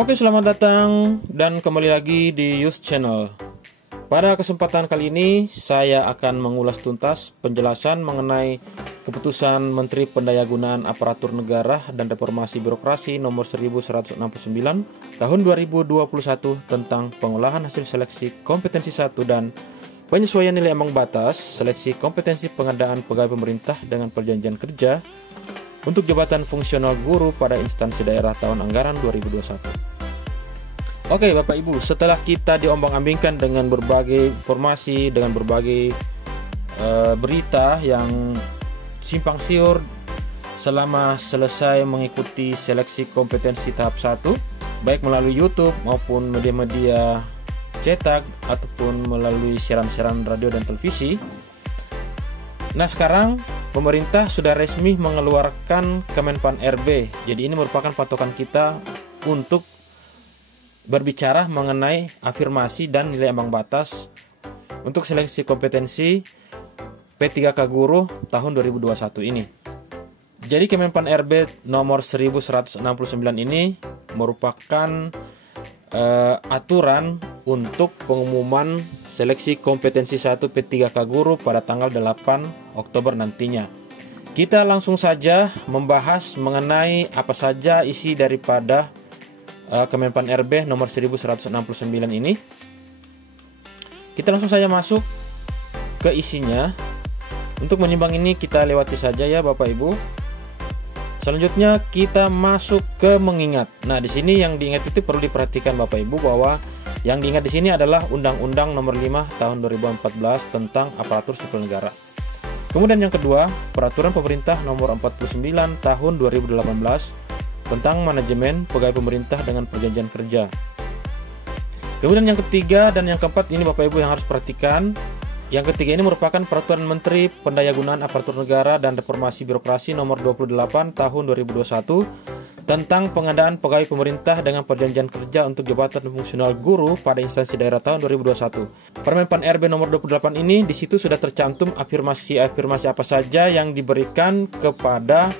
Oke, selamat datang dan kembali lagi di Yus Channel. Pada kesempatan kali ini saya akan mengulas tuntas penjelasan mengenai keputusan Menteri Pendayagunaan Aparatur Negara dan Reformasi Birokrasi nomor 1169 tahun 2021 tentang pengolahan hasil seleksi kompetensi 1 dan penyesuaian nilai ambang batas seleksi kompetensi pengadaan pegawai pemerintah dengan perjanjian kerja untuk jabatan fungsional guru pada instansi daerah tahun anggaran 2021. Oke Bapak Ibu, setelah kita diombang-ambingkan dengan berbagai informasi, dengan berbagai berita yang simpang siur selama selesai mengikuti seleksi kompetensi tahap 1, baik melalui YouTube maupun media-media cetak ataupun melalui siaran-siaran radio dan televisi. Nah, sekarang pemerintah sudah resmi mengeluarkan Kemenpan RB. Jadi ini merupakan patokan kita untuk berbicara mengenai afirmasi dan nilai ambang batas untuk seleksi kompetensi P3K Guru tahun 2021 ini. Jadi Kemenpan RB nomor 1169 ini merupakan aturan untuk pengumuman seleksi kompetensi 1 P3K Guru pada tanggal 8 Oktober nantinya. Kita langsung saja membahas mengenai apa saja isi daripada Kemenpan RB nomor 1169 ini. Kita langsung saja masuk ke isinya. Untuk menyimpang ini kita lewati saja ya Bapak Ibu. Selanjutnya kita masuk ke mengingat. Nah, di sini yang diingat itu perlu diperhatikan Bapak Ibu bahwa yang diingat di sini adalah Undang-Undang Nomor 5 Tahun 2014 tentang Aparatur Sipil Negara. Kemudian yang kedua, Peraturan Pemerintah Nomor 49 Tahun 2018 tentang Manajemen Pegawai Pemerintah dengan Perjanjian Kerja. Kemudian yang ketiga dan yang keempat ini Bapak Ibu yang harus perhatikan. Yang ketiga ini merupakan Peraturan Menteri Pendayagunaan Aparatur Negara dan Reformasi Birokrasi Nomor 28 Tahun 2021 tentang pengadaan pegawai pemerintah dengan perjanjian kerja untuk jabatan fungsional guru pada instansi daerah tahun 2021. Permenpan RB nomor 28 ini di situ sudah tercantum afirmasi apa saja yang diberikan kepada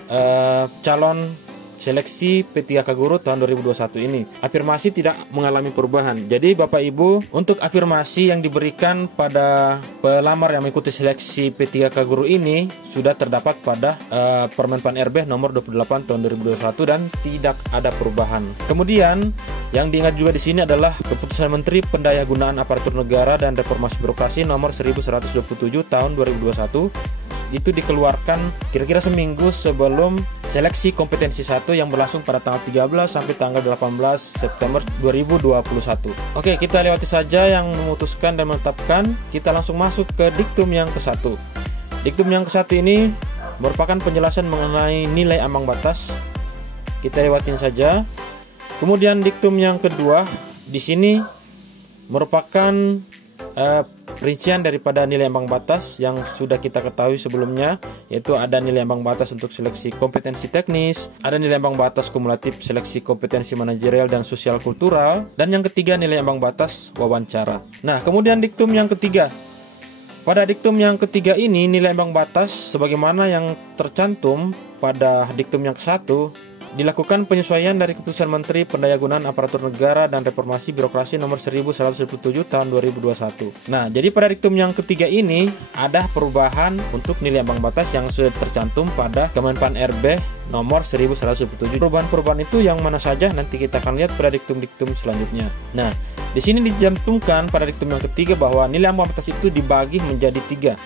calon seleksi P3K Guru tahun 2021 ini. Afirmasi tidak mengalami perubahan. Jadi Bapak Ibu, untuk afirmasi yang diberikan pada pelamar yang mengikuti seleksi P3K Guru ini sudah terdapat pada Permenpan RB nomor 28 tahun 2021 dan tidak ada perubahan. Kemudian yang diingat juga di sini adalah Keputusan Menteri Pendayagunaan Aparatur Negara dan Reformasi Birokrasi nomor 1127 tahun 2021. Itu dikeluarkan kira-kira seminggu sebelum seleksi kompetensi 1 yang berlangsung pada tanggal 13 sampai tanggal 18 September 2021. Oke, kita lewati saja yang memutuskan dan menetapkan. Kita langsung masuk ke diktum yang ke-1. Diktum yang ke-1 ini merupakan penjelasan mengenai nilai ambang batas. Kita lewatin saja. Kemudian diktum yang kedua di sini merupakan rincian daripada nilai ambang batas yang sudah kita ketahui sebelumnya, yaitu ada nilai ambang batas untuk seleksi kompetensi teknis, ada nilai ambang batas kumulatif seleksi kompetensi manajerial dan sosial kultural, dan yang ketiga nilai ambang batas wawancara. Nah, kemudian diktum yang ketiga. Pada diktum yang ketiga ini nilai ambang batas sebagaimana yang tercantum pada diktum yang ke-1 dilakukan penyesuaian dari Keputusan Menteri Pendayagunaan Aparatur Negara dan Reformasi Birokrasi Nomor 1127 Tahun 2021. Nah, jadi pada diktum yang ketiga ini ada perubahan untuk nilai ambang batas yang sudah tercantum pada Kemenpan RB Nomor 1127. Perubahan-perubahan itu yang mana saja nanti kita akan lihat pada diktum-diktum selanjutnya. Nah, di sini dicantumkan pada diktum yang ketiga bahwa nilai ambang batas itu dibagi menjadi 3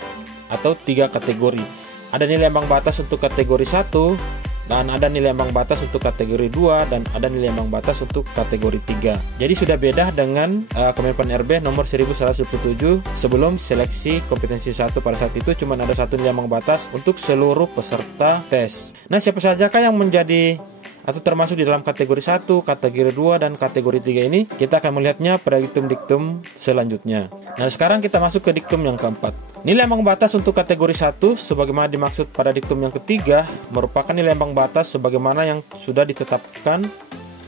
atau 3 kategori. Ada nilai ambang batas untuk kategori 1, dan ada nilai ambang batas untuk kategori 2, dan ada nilai ambang batas untuk kategori 3. Jadi sudah beda dengan Kemenpan RB nomor 1127 sebelum seleksi kompetensi 1. Pada saat itu cuma ada satu nilai ambang batas untuk seluruh peserta tes. Nah, siapa sajakah yang menjadi atau termasuk di dalam kategori 1, kategori 2, dan kategori 3 ini? Kita akan melihatnya pada diktum-diktum selanjutnya. Nah, sekarang kita masuk ke diktum yang keempat. Nilai ambang batas untuk kategori 1 sebagaimana dimaksud pada diktum yang ketiga merupakan nilai ambang batas sebagaimana yang sudah ditetapkan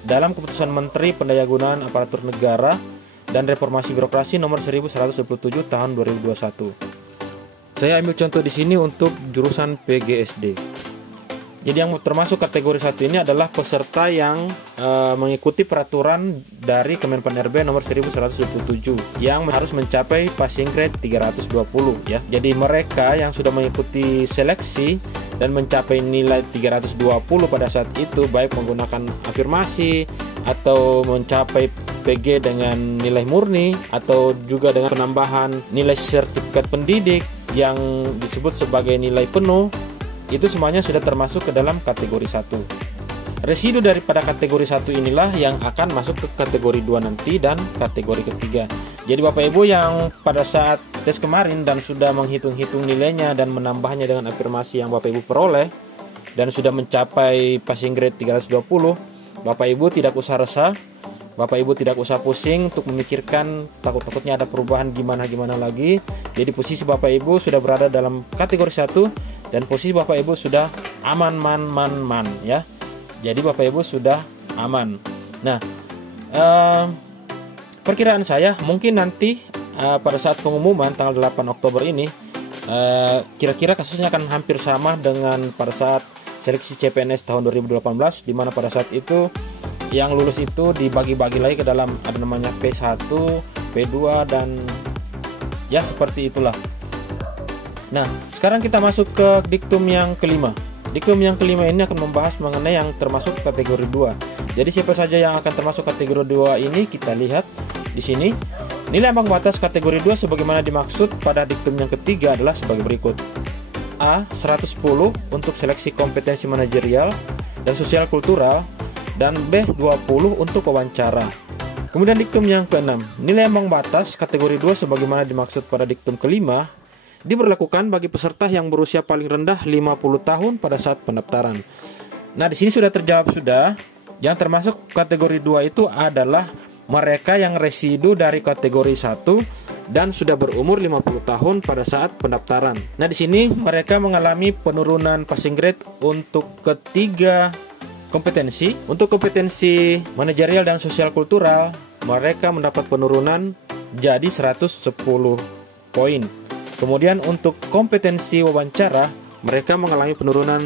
dalam Keputusan Menteri Pendayagunaan Aparatur Negara dan Reformasi Birokrasi nomor 1127 tahun 2021. Saya ambil contoh di sini untuk jurusan PGSD. Jadi yang termasuk kategori 1 ini adalah peserta yang mengikuti peraturan dari Kemenpan RB nomor 1127 yang harus mencapai passing grade 320 ya. Jadi mereka yang sudah mengikuti seleksi dan mencapai nilai 320 pada saat itu, baik menggunakan afirmasi atau mencapai PG dengan nilai murni atau juga dengan penambahan nilai sertifikat pendidik yang disebut sebagai nilai penuh, itu semuanya sudah termasuk ke dalam kategori 1. Residu daripada kategori 1 inilah yang akan masuk ke kategori 2 nanti dan kategori ketiga. Jadi Bapak Ibu yang pada saat tes kemarin dan sudah menghitung-hitung nilainya dan menambahnya dengan afirmasi yang Bapak Ibu peroleh dan sudah mencapai passing grade 320, Bapak Ibu tidak usah resah, Bapak Ibu tidak usah pusing untuk memikirkan takut-takutnya ada perubahan gimana-gimana lagi. Jadi posisi Bapak Ibu sudah berada dalam kategori 1 dan posisi Bapak Ibu sudah aman ya. Jadi Bapak Ibu sudah aman. Nah, perkiraan saya mungkin nanti pada saat pengumuman tanggal 8 Oktober ini kira-kira kasusnya akan hampir sama dengan pada saat seleksi CPNS tahun 2018, di mana pada saat itu yang lulus itu dibagi-bagi lagi ke dalam ada namanya P1, P2 dan ya seperti itulah. Nah, sekarang kita masuk ke diktum yang kelima. Diktum yang kelima ini akan membahas mengenai yang termasuk kategori 2. Jadi siapa saja yang akan termasuk kategori 2 ini kita lihat di sini. Nilai ambang batas kategori 2 sebagaimana dimaksud pada diktum yang ketiga adalah sebagai berikut. A. 110 untuk seleksi kompetensi manajerial dan sosial kultural, dan B. 20 untuk wawancara. Kemudian diktum yang keenam, nilai ambang batas kategori 2 sebagaimana dimaksud pada diktum kelima diberlakukan bagi peserta yang berusia paling rendah 50 tahun pada saat pendaftaran. Nah, di sini sudah terjawab sudah. Yang termasuk kategori 2 itu adalah mereka yang residu dari kategori 1 dan sudah berumur 50 tahun pada saat pendaftaran. Nah, di sini mereka mengalami penurunan passing grade untuk ketiga kompetensi. Untuk kompetensi manajerial dan sosial kultural, mereka mendapat penurunan jadi 110 poin. Kemudian untuk kompetensi wawancara, mereka mengalami penurunan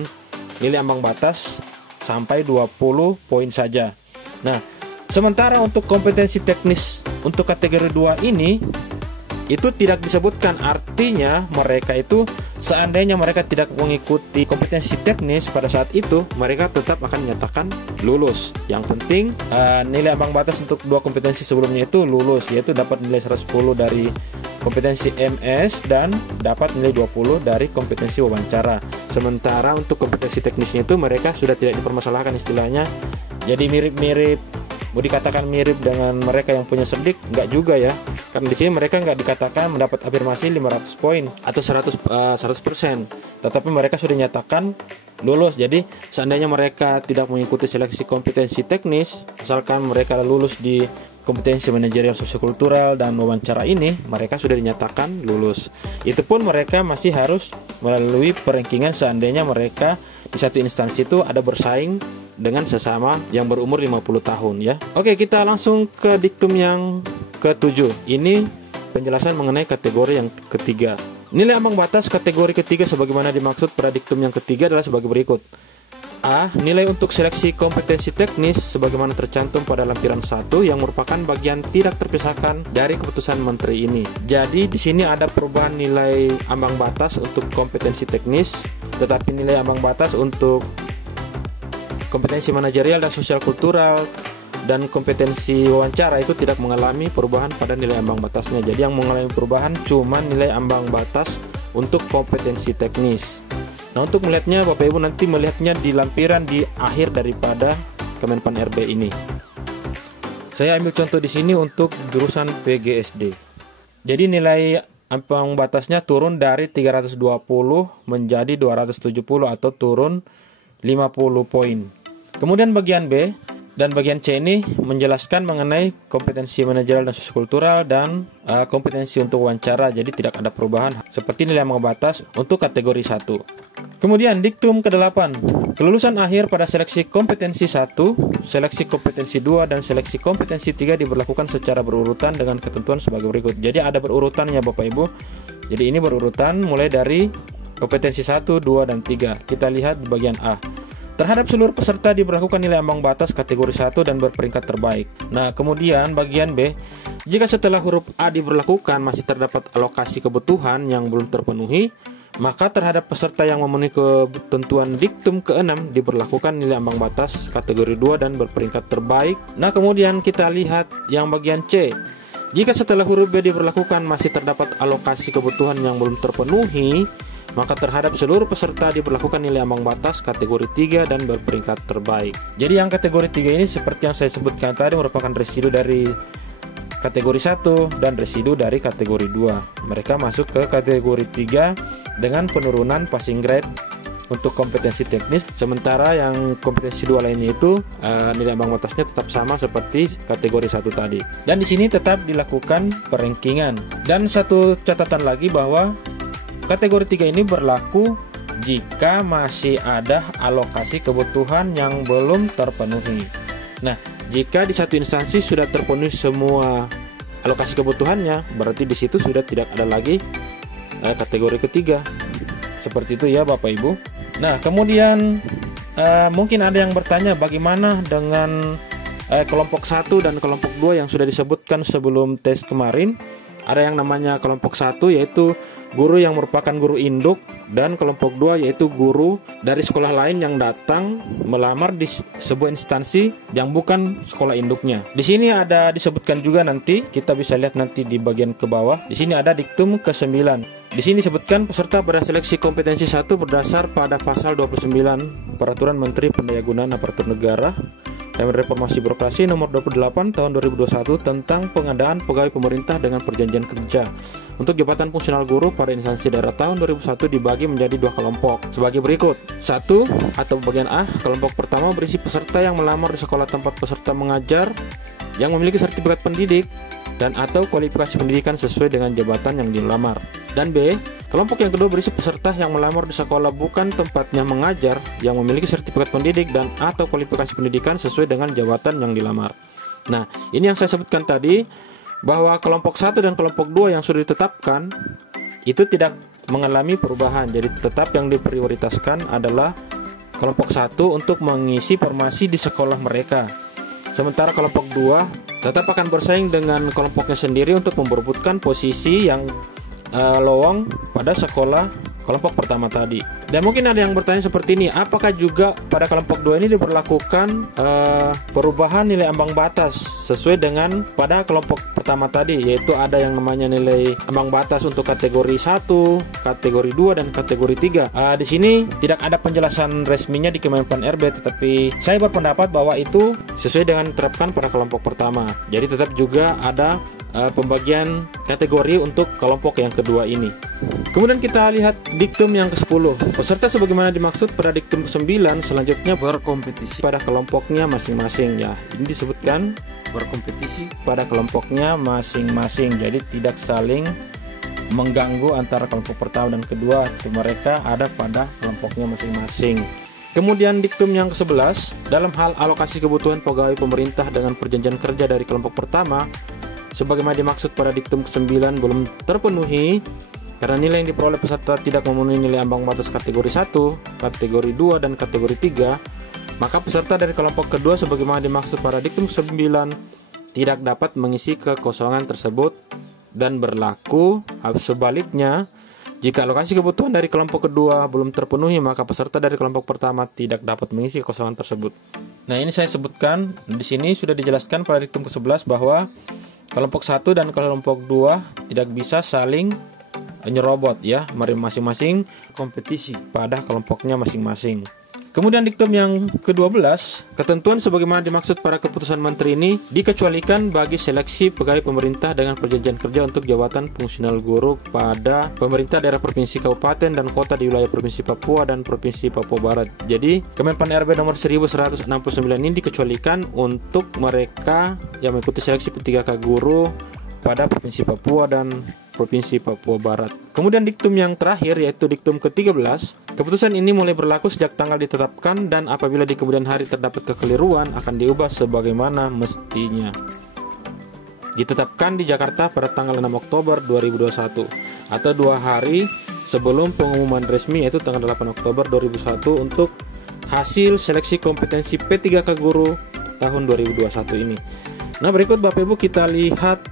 nilai ambang batas sampai 20 poin saja. Nah, sementara untuk kompetensi teknis untuk kategori 2 ini itu tidak disebutkan, artinya mereka itu seandainya mereka tidak mengikuti kompetensi teknis pada saat itu, mereka tetap akan dinyatakan lulus. Yang penting nilai ambang batas untuk dua kompetensi sebelumnya itu lulus, yaitu dapat nilai 110 dari kompetensi MS dan dapat nilai 20 dari kompetensi wawancara. Sementara untuk kompetensi teknisnya itu mereka sudah tidak dipermasalahkan istilahnya. Jadi mirip-mirip, mau dikatakan mirip dengan mereka yang punya sedik, enggak juga ya. Karena di sini mereka enggak dikatakan mendapat afirmasi 500 poin atau 100%, tetapi mereka sudah dinyatakan lulus. Jadi seandainya mereka tidak mengikuti seleksi kompetensi teknis, misalkan mereka lulus di kompetensi manajerial sosiokultural dan wawancara ini, mereka sudah dinyatakan lulus. Itu pun mereka masih harus melalui perankingan seandainya mereka di satu instansi itu ada bersaing dengan sesama yang berumur 50 tahun ya. Oke, kita langsung ke diktum yang ke-7. Ini penjelasan mengenai kategori yang ketiga. Nilai ambang batas kategori ketiga sebagaimana dimaksud pada diktum yang ketiga adalah sebagai berikut. A. Nilai untuk seleksi kompetensi teknis sebagaimana tercantum pada lampiran 1 yang merupakan bagian tidak terpisahkan dari keputusan menteri ini. Jadi di sini ada perubahan nilai ambang batas untuk kompetensi teknis, tetapi nilai ambang batas untuk kompetensi manajerial dan sosial kultural dan kompetensi wawancara itu tidak mengalami perubahan pada nilai ambang batasnya. Jadi yang mengalami perubahan cuma nilai ambang batas untuk kompetensi teknis. Nah, untuk melihatnya Bapak Ibu nanti melihatnya di lampiran di akhir daripada Kemenpan RB ini. Saya ambil contoh di sini untuk jurusan PGSD. Jadi nilai ambang batasnya turun dari 320 menjadi 270 atau turun 50 poin. Kemudian bagian B dan bagian C ini menjelaskan mengenai kompetensi manajerial dan sosiokultural dan kompetensi untuk wawancara. Jadi tidak ada perubahan seperti nilai ambang batas untuk kategori 1. Kemudian diktum ke-8, kelulusan akhir pada seleksi kompetensi 1, seleksi kompetensi 2 dan seleksi kompetensi 3 diberlakukan secara berurutan dengan ketentuan sebagai berikut. Jadi ada berurutannya Bapak Ibu. Jadi ini berurutan mulai dari kompetensi 1, 2 dan 3. Kita lihat di bagian A. Terhadap seluruh peserta diberlakukan nilai ambang batas kategori 1 dan berperingkat terbaik. Nah, kemudian bagian B, jika setelah huruf A diberlakukan masih terdapat alokasi kebutuhan yang belum terpenuhi, maka terhadap peserta yang memenuhi ketentuan diktum ke-6 diberlakukan nilai ambang batas kategori 2 dan berperingkat terbaik. Nah, kemudian kita lihat yang bagian C. Jika setelah huruf B diberlakukan masih terdapat alokasi kebutuhan yang belum terpenuhi, maka terhadap seluruh peserta diberlakukan nilai ambang batas kategori 3 dan berperingkat terbaik. Jadi yang kategori 3 ini seperti yang saya sebutkan tadi merupakan residu dari kategori 1 dan residu dari kategori 2. Mereka masuk ke kategori 3 dengan penurunan passing grade untuk kompetensi teknis, sementara yang kompetensi 2 lainnya itu nilai ambang batasnya tetap sama seperti kategori 1 tadi. Dan di sini tetap dilakukan perankingan. Dan satu catatan lagi bahwa kategori 3 ini berlaku jika masih ada alokasi kebutuhan yang belum terpenuhi. Nah, jika di satu instansi sudah terpenuhi semua alokasi kebutuhannya, berarti di situ sudah tidak ada lagi kategori ketiga. Seperti itu ya Bapak Ibu. Nah, kemudian mungkin ada yang bertanya bagaimana dengan kelompok 1 dan kelompok 2 yang sudah disebutkan sebelum tes kemarin. Ada yang namanya kelompok 1 yaitu guru yang merupakan guru induk, dan kelompok 2 yaitu guru dari sekolah lain yang datang melamar di sebuah instansi yang bukan sekolah induknya. Di sini ada disebutkan juga, nanti kita bisa lihat nanti di bagian ke bawah. Di sini ada diktum ke-9. Di sini disebutkan peserta pada seleksi kompetensi 1 berdasar pada pasal 29 Peraturan Menteri Pendayagunaan Aparatur Negara dan Reformasi Birokrasi nomor 28 tahun 2021 tentang pengadaan pegawai pemerintah dengan perjanjian kerja untuk jabatan fungsional guru pada instansi daerah tahun 2001 dibagi menjadi 2 kelompok sebagai berikut. 1 atau bagian A, kelompok pertama berisi peserta yang melamar di sekolah tempat peserta mengajar yang memiliki sertifikat pendidik dan atau kualifikasi pendidikan sesuai dengan jabatan yang dilamar. Dan B, kelompok yang kedua berisi peserta yang melamar di sekolah bukan tempatnya mengajar yang memiliki sertifikat pendidik dan atau kualifikasi pendidikan sesuai dengan jabatan yang dilamar. Nah, ini yang saya sebutkan tadi, bahwa kelompok 1 dan kelompok 2 yang sudah ditetapkan itu tidak mengalami perubahan. Jadi tetap yang diprioritaskan adalah kelompok 1 untuk mengisi formasi di sekolah mereka. Sementara kelompok 2 tetap akan bersaing dengan kelompoknya sendiri untuk memperebutkan posisi yang lowong pada sekolah kelompok pertama tadi. Dan mungkin ada yang bertanya seperti ini, apakah juga pada kelompok 2 ini diberlakukan perubahan nilai ambang batas sesuai dengan pada kelompok pertama tadi, yaitu ada yang namanya nilai ambang batas untuk kategori 1, kategori 2 dan kategori 3. Di sini tidak ada penjelasan resminya di Kemenpan RB, tetapi saya berpendapat bahwa itu sesuai dengan diterapkan pada kelompok pertama. Jadi tetap juga ada pembagian kategori untuk kelompok yang kedua ini. Kemudian kita lihat diktum yang ke-10. Peserta sebagaimana dimaksud pada diktum ke-9 selanjutnya berkompetisi pada kelompoknya masing-masing ya. Ini disebutkan berkompetisi pada kelompoknya masing-masing. Jadi tidak saling mengganggu antara kelompok pertama dan kedua. Mereka ada pada kelompoknya masing-masing. Kemudian diktum yang ke-11, dalam hal alokasi kebutuhan pegawai pemerintah dengan perjanjian kerja dari kelompok pertama sebagaimana dimaksud pada diktum ke-9 belum terpenuhi karena nilai yang diperoleh peserta tidak memenuhi nilai ambang batas kategori 1, kategori 2 dan kategori 3, maka peserta dari kelompok kedua sebagaimana dimaksud pada diktum ke-9 tidak dapat mengisi kekosongan tersebut, dan berlaku sebaliknya jika alokasi kebutuhan dari kelompok kedua belum terpenuhi maka peserta dari kelompok pertama tidak dapat mengisi kekosongan tersebut. Nah, ini saya sebutkan di sini sudah dijelaskan pada diktum ke-11 bahwa kelompok 1 dan kelompok 2 tidak bisa saling nyerobot ya, masing-masing kompetisi pada kelompoknya masing-masing. Kemudian diktum yang ke-12, ketentuan sebagaimana dimaksud pada keputusan menteri ini dikecualikan bagi seleksi pegawai pemerintah dengan perjanjian kerja untuk jabatan fungsional guru pada pemerintah daerah provinsi kabupaten dan kota di wilayah provinsi Papua dan provinsi Papua Barat. Jadi Kemenpan RB nomor 1169 ini dikecualikan untuk mereka yang mengikuti seleksi P3K guru pada provinsi Papua dan provinsi Papua Barat. Kemudian diktum yang terakhir yaitu diktum ke-13. Keputusan ini mulai berlaku sejak tanggal ditetapkan dan apabila di kemudian hari terdapat kekeliruan akan diubah sebagaimana mestinya. Ditetapkan di Jakarta pada tanggal 6 Oktober 2021 atau 2 hari sebelum pengumuman resmi yaitu tanggal 8 Oktober 2021 untuk hasil seleksi kompetensi P3K Guru tahun 2021 ini. Nah, berikut Bapak Ibu kita lihat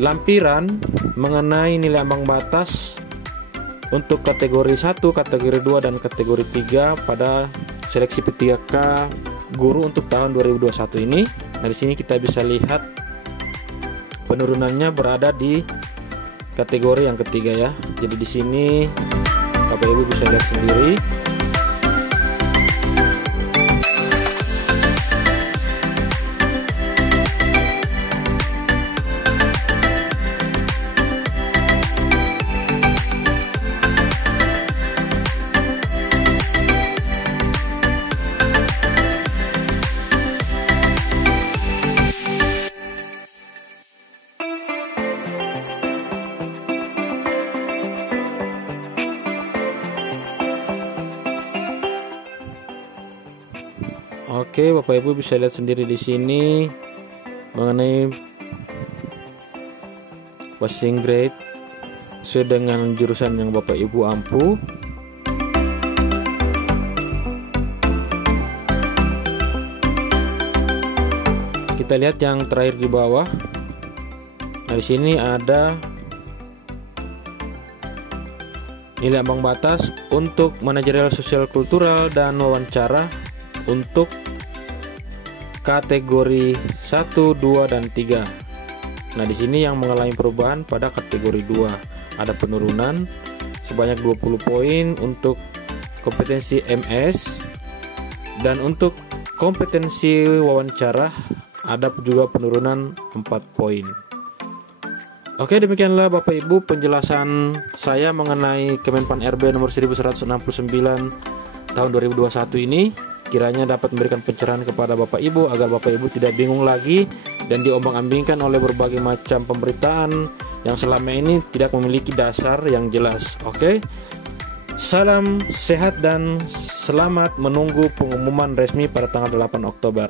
lampiran mengenai nilai ambang batas untuk kategori 1, kategori 2, dan kategori 3 pada seleksi P3K Guru untuk tahun 2021 ini. Nah, di sini kita bisa lihat penurunannya berada di kategori yang ketiga ya. Jadi di sini Bapak Ibu bisa lihat sendiri. Oke, Bapak Ibu bisa lihat sendiri di sini mengenai passing grade sesuai dengan jurusan yang Bapak Ibu ampu. Kita lihat yang terakhir di bawah. Nah, di sini ada nilai ambang batas untuk manajerial sosial kultural dan wawancara untuk kategori 1, 2, dan 3. Nah, di sini yang mengalami perubahan pada kategori 2. Ada penurunan sebanyak 20 poin untuk kompetensi MS, dan untuk kompetensi wawancara ada juga penurunan 4 poin. Oke, demikianlah Bapak Ibu penjelasan saya mengenai Kemenpan RB nomor 1169 tahun 2021 ini. Kiranya dapat memberikan pencerahan kepada Bapak Ibu agar Bapak Ibu tidak bingung lagi dan diombang-ambingkan oleh berbagai macam pemberitaan yang selama ini tidak memiliki dasar yang jelas. Oke. Salam sehat dan selamat menunggu pengumuman resmi pada tanggal 8 Oktober.